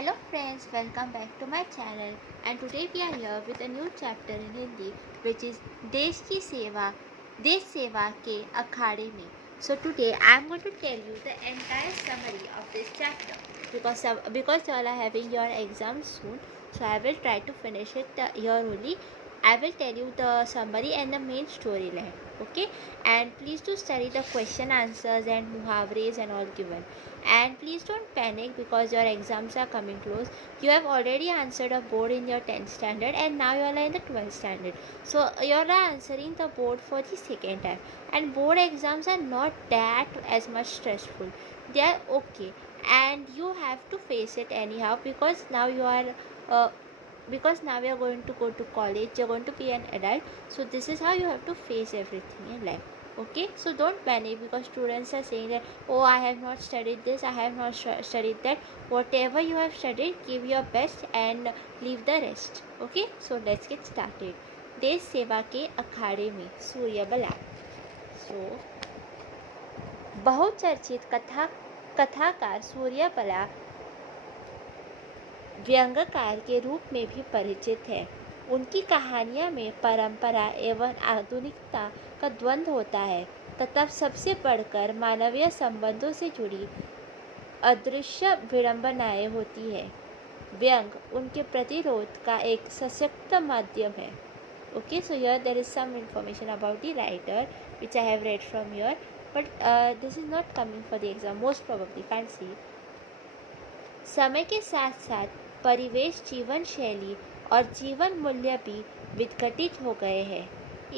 Hello friends, welcome back to my channel and today we are here with a new chapter in Hindi which is देश की सेवा देश सेवा के अखाड़े में. So today I am going to tell you the entire summary of this chapter because you all are having your exams soon, so I will try to finish it here only. I will tell you the summary and the main storyline. Okay, and please do study the question answers and muhavres and all given. And please don't panic because your exams are coming close. You have already answered a board in your 10th standard and now you are in the 12th standard. So you are answering the board for the second time. And board exams are not that as much stressful. They are okay. And you have to face it anyhow because now you are going to go to college, you're going to be an adult, so this is how you have to face everything in life. Okay, so don't panic because students are saying that, oh, I have not studied this, I have not studied that. Whatever you have studied, give your best and leave the rest. Okay, so let's get started. देश सेवा के अखाड़े में सूर्यबला. So बहुचर्चित कथाकार सूर्यबला व्यंग्यकार के रूप में भी परिचित है. उनकी कहानियों में परंपरा एवं आधुनिकता का द्वंद्व होता है तथा सबसे बढ़कर मानवीय संबंधों से जुड़ी अदृश्य विडंबनाएं होती है. व्यंग उनके प्रतिरोध का एक सशक्त माध्यम है. Okay, so here there is some information about the writer which I have read from here, but this is not coming for the exam, most probably, can't see. समय के साथ साथ परिवेश, जीवन शैली और जीवन मूल्य भी विघटित हो गए हैं.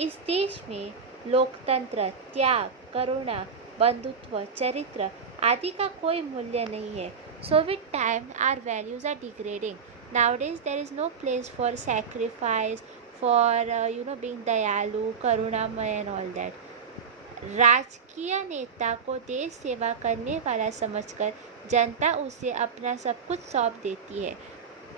इस देश में लोकतंत्र, त्याग, करुणा, बंधुत्व, चरित्र आदि का कोई मूल्य नहीं है. So with time our values are degrading. Nowadays there is no place for sacrifice, for being dayalu, karunamay and all that. राजकीय नेता को देश सेवा करने वाला समझकर जनता उसे अपना सब कुछ सौंप देती है,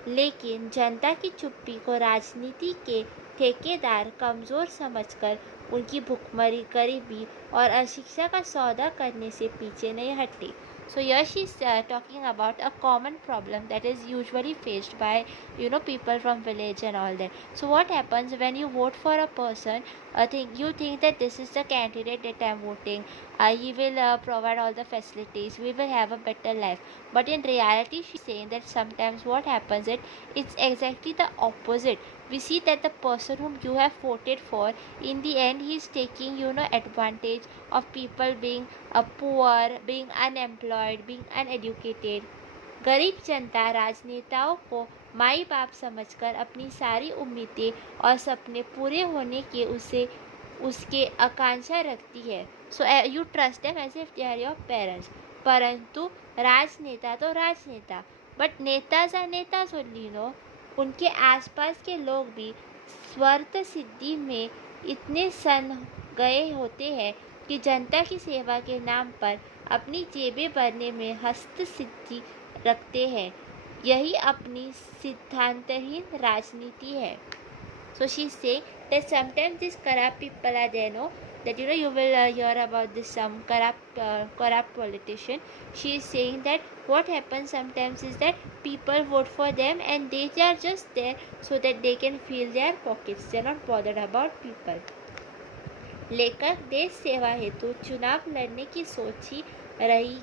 लेकिन जनता की चुप्पी को राजनीति के ठेकेदार कमज़ोर समझकर उनकी भुखमरी, गरीबी और अशिक्षा का सौदा करने से पीछे नहीं हटती. So here she is talking about a common problem that is usually faced by people from village and all that. So what happens when you vote for a person? You think that this is the candidate that I am voting. He will provide all the facilities. We will have a better life. But in reality, she is saying that sometimes what happens is it's exactly the opposite. We see that the person whom you have voted for, in the end, he is taking advantage of people being poor, being unemployed, being uneducated. गरीब जनता राजनेताओं को माई बाप समझकर अपनी सारी उम्मीदें और सपने पूरे होने के उसके आकांक्षा रखती है. So you trust them as if they are your parents. परंतु राजनेता तो राजनेता, but netas are netas only. उनके आसपास के लोग भी स्वार्थ सिद्धि में इतने सन गए होते हैं कि जनता की सेवा के नाम पर अपनी जेबें भरने में हस्तसिद्धि रखते हैं. यही अपनी सिद्धांतहीन राजनीति है. So she is saying that sometimes these corrupt people are there, that you will hear about this some corrupt politician. She is saying that what happens sometimes is that people vote for them and they are just there so that they can fill their pockets. They are not bothered about people. लेकर देश सेवा हेतु चुनाव लड़ने की सोची रही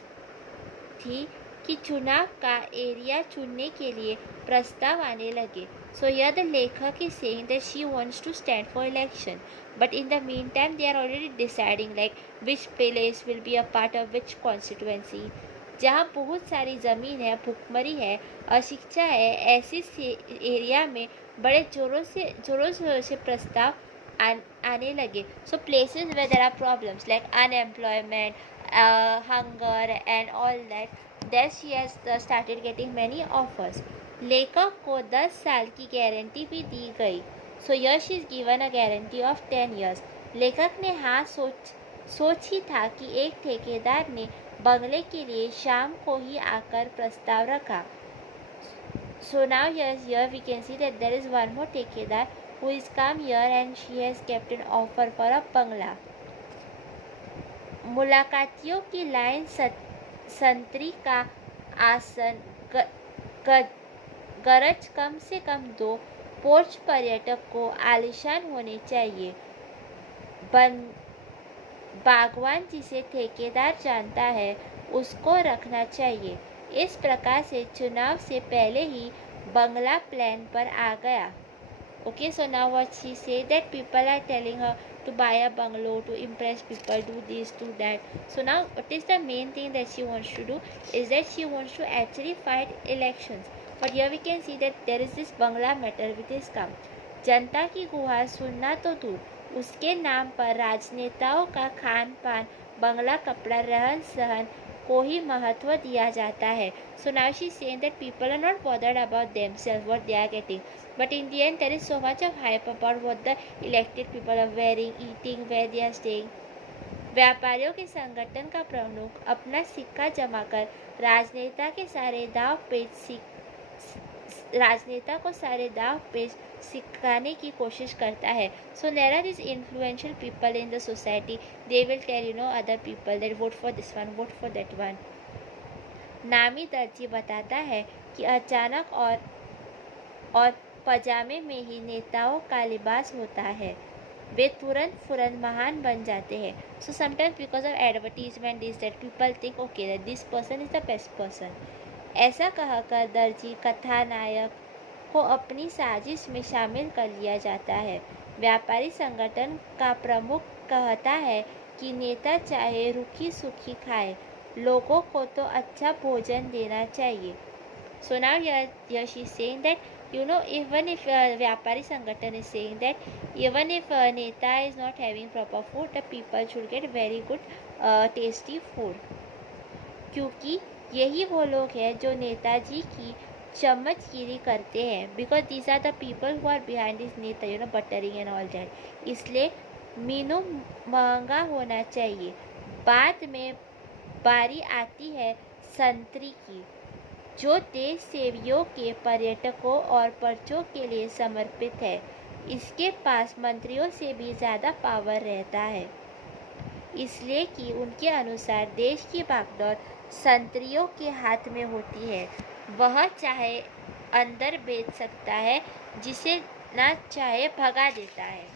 थी कि चुनाव का एरिया चुनने के लिए प्रस्ताव आने लगे. So here the लेखक is saying that she wants to stand for election, but in the meantime they are already deciding like which place will be a part of which constituency. जहाँ बहुत सारी ज़मीन है, भुखमरी है, अशिक्षा है, ऐसे एरिया में बड़े जोरों से प्रस्ताव आने लगे. So places where there are problems like unemployment, hunger and all that, there she has started getting many offers. लेखक को 10 साल की गारंटी भी दी गई. So here she is given a guarantee of 10 years. लेखक ने हाँ सोच ही था कि एक ठेकेदार ने बंगले के लिए शाम को ही आकर प्रस्ताव रखा. So now here we can see that there is one more ठेकेदार who is come here and she has kept an offer for a बंगला. मुलाकातियों की लाइन संतरी का आसन गरज कम से कम 2 पोर्च पर्यटक को आलीशान होने चाहिए। बागवान जिसे ठेकेदार जानता है उसको रखना चाहिए। इस प्रकार से चुनाव से पहले ही बंगला प्लान पर आ गया। Okay, so now what she said that people are telling her to buy a bungalow to impress people, do this, do that. So now what is the main thing that she wants to do is that she wants to actually fight elections. But here we can see that there is this Bangla matter which is come. जनता की गुहार सुनना तो दूर, उसके नाम पर राजनेताओं का खान पान, बंगला कपड़ा, रहन सहन को ही महत्व दिया जाता है. So now she is saying that people are not bothered about themselves, what they are getting. But in the end, there is so much of hype about what the elected people are wearing, eating, where they are staying. व्यापारियों के संगठन का प्रमुख अपना सिक्का जमाकर राजनेता को सारे दाव पेच सिखाने की कोशिश करता है. So there are these influential people in the society. They will tell other people that vote for this one, vote for that one. नामी दर्जी बताता है कि अचानक और पजामे में ही नेताओं का लिबास होता है. वे तुरंत महान बन जाते हैं. So sometimes because of advertisement this that people think okay that this person is the best person. ऐसा कहकर दर्जी कथानायक को अपनी साजिश में शामिल कर लिया जाता है. व्यापारी संगठन का प्रमुख कहता है कि नेता चाहे रूखी सूखी खाए, लोगों को तो अच्छा भोजन देना चाहिए. So now here she is saying that even if व्यापारी संगठन is saying that even if नेता is not having proper food, the people should get very good tasty food. क्योंकि यही वो लोग हैं जो नेताजी की चम्मचगिरी करते हैं. Because these are the people who are behind this नेता buttering and all that. इसलिए मीनू महंगा होना चाहिए. बाद में बारी आती है संतरी की, जो देश सेवियों के पर्यटकों और पर्चों के लिए समर्पित है. इसके पास मंत्रियों से भी ज़्यादा पावर रहता है, इसलिए कि उनके अनुसार देश की बागडोर संतरियों के हाथ में होती है. वह चाहे अंदर भेज सकता है, जिसे ना चाहे भगा देता है.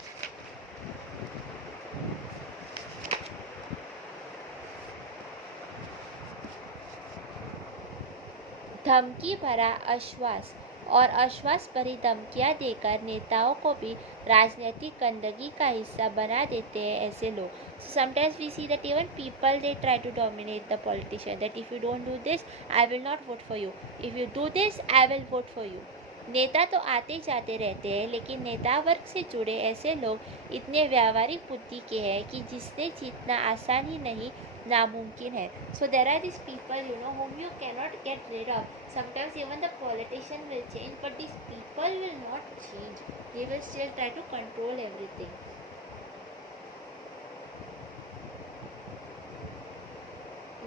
धमकी भरा आश्वास और आश्वास भरी धमकियां देकर नेताओं को भी राजनीतिक गंदगी का हिस्सा बना देते हैं ऐसे लोग. So sometimes we see that even people they try to dominate the politician, that if you don't do this I will not vote for you, if you do this I will vote for you. नेता तो आते जाते रहते हैं, लेकिन नेता वर्ग से जुड़े ऐसे लोग इतने व्यावहारिक बुद्धि के हैं कि जिसने जीतना आसान ही नहीं, नामुमकिन है. So there are these people whom you cannot get rid of. Sometimes even the politician will change, but these people will not change. They will still try to control everything.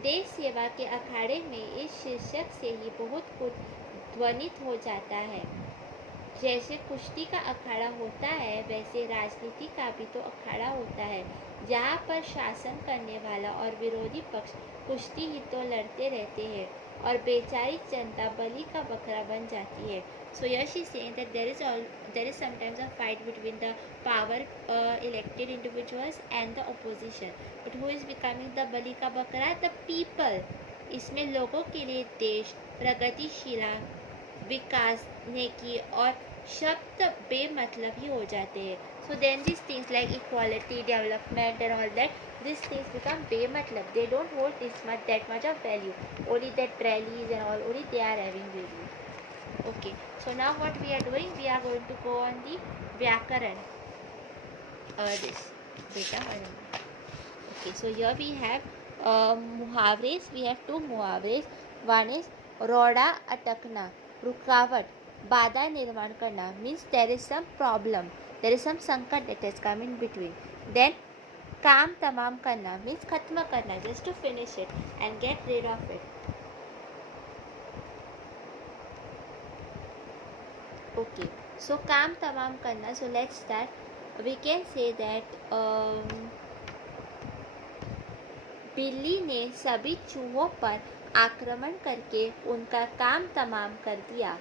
देश सेवा के अखाड़े में इस शीर्षक से ही बहुत कुछ ध्वनित हो जाता है. जैसे कुश्ती का अखाड़ा होता है, वैसे राजनीति का भी तो अखाड़ा होता है, जहाँ पर शासन करने वाला और विरोधी पक्ष कुश्ती ही तो लड़ते रहते हैं और बेचारी जनता बलि का बकरा बन जाती है. So here she is saying that there is sometimes a fight between the power elected individuals and the opposition. But who is becoming the बलि का बकरा? The people. इसमें लोगों के लिए देश, प्रगतिशीला, विकास, नेकी और शब्द बेमतलब ही हो जाते हैं. So then these things like equality, development and all that, these things become बेमतलब. They don't hold that much of value. Only that rallies and all, only they are having value. Okay, so now what we are doing, we are going to go on the व्याकरण. This beta. Okay, so here we have मुहावरेस. We have two मुहावरेस. One is रोड़ा अटकना, रुकावट, बाधा निर्माण करना, means there is some problem, there is some संकट that has come in between. Then काम तमाम करना means खत्म करना, just to finish it and get rid of it. Okay, so काम तमाम करना. So let's start. We can say that बिल्ली ने सभी चूहों पर आक्रमण करके उनका काम तमाम कर दिया।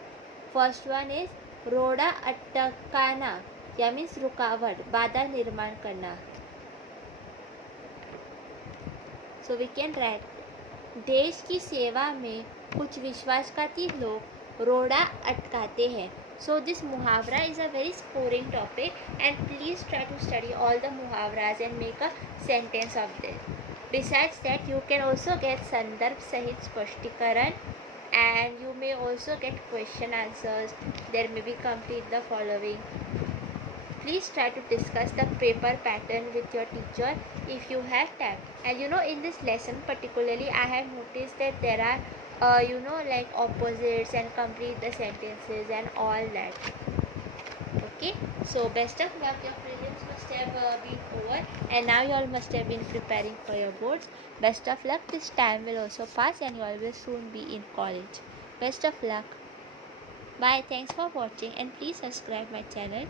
फर्स्ट वन इज रोड़ा अटकाना या मीन्स रुकावट, बाधा निर्माण करना। सो वी कैन राइट देश की सेवा में कुछ विश्वासघाती लोग रोड़ा अटकाते हैं। So this muhavra is a very scoring topic and please try to study all the muhavras and make a sentence of this. Besides that, you can also get sandarbh sahit spashtikaran and you may also get question answers. There may be complete the following. Please try to discuss the paper pattern with your teacher if you have time. And in this lesson particularly, I have noticed that there are like opposites and complete the sentences and all that. Okay, so best of luck. Your prelims must have been over and now you all must have been preparing for your boards. Best of luck. This time will also pass and you all will soon be in college. Best of luck. Bye. Thanks for watching and please subscribe my channel.